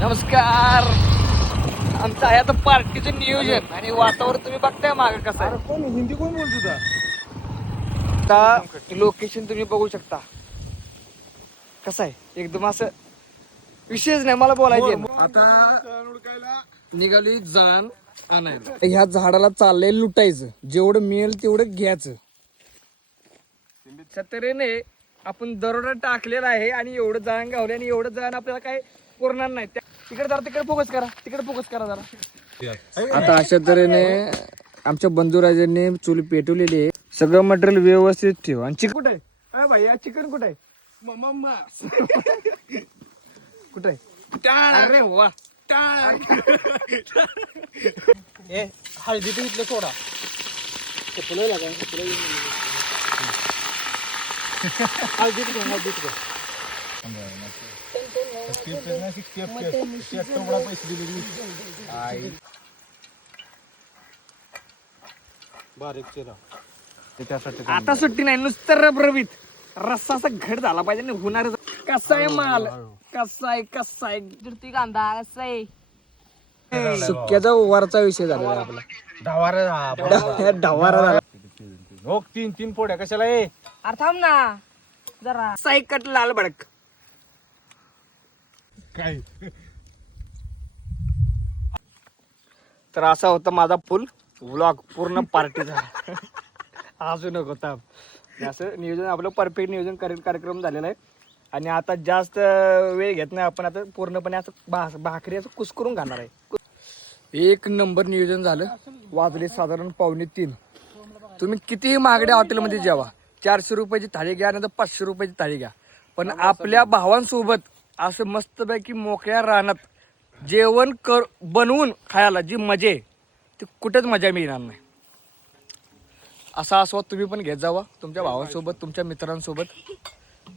नमस्कार. आमचं आहे आता पार्टीचं नियोजन आणि वातावरण तुम्ही बघताय मागे कसं आहे. कोण हिंदी कोण बोलतो आता लोकेशन तुम्ही बघू शकता कसं आहे. एकदम असं विशेष नाही मला बोलायचे. आता निघाली जाण आणायला. ह्या झाडाला चाललंय लुटायचं, जेवढं मिळेल तेवढं घ्यायचं. तऱ्हेने आपण दरोडा टाकलेला आहे आणि एवढं जाण गावले आणि एवढं जाण आपल्याला काय पुरणार नाही. तिकडे जरा तिकडे फोकस करा जरा. आता अशा तऱ्हेने आमच्या बंधुराजांनी चूल पेटवलेली आहे. सगळं मटेरियल व्यवस्थित ठेव. आणि चिकन कुठे आहे भाई? या चिकन कुठे आहे? कुठे आहे? अरे वा. हळदी तर इथलं सोडा आता सुट्टी नाही, नुसतं रबरबीत रस्सा असा घट झाला पाहिजे ना. होणार कसा आहे माल? कसा आहे ती कांदा कसा आहे? सुक्याचा वरचा विषय झाला आपला. ढवारा झाला. तीन पोड्या कशाला आहे? अरे थांब ना जरा. सायकट लाल भडक काय तर असा होता माझा फुल व्लॉग. पूर्ण पार्टी झाला. अजून नको थांब. असं नियोजन आपलं परफेक्ट नियोजन कार्यक्रम झालेला आहे. आणि आता जास्त वेळ घेत नाही आपण. आता पूर्णपणे असं भाकरी असं कुस्करून घालणार आहे. एक नंबर नियोजन झालं. वाजले साधारण 2:45. तुम्ही कितीही महागड्या हॉटेलमध्ये जेवा, 400 रुपयाची थाळी घ्या नंतर 500 रुपयाची थाळी घ्या, पण आपल्या भावांसोबत असं मस्तपैकी मोकळ्या रानात जेवण बनवून खायला जी मजा आहे ती कुठेच मजा मिळणार नाही. असा आस्वाद तुम्ही पण घेत जावा तुमच्या भावांसोबत, तुमच्या मित्रांसोबत.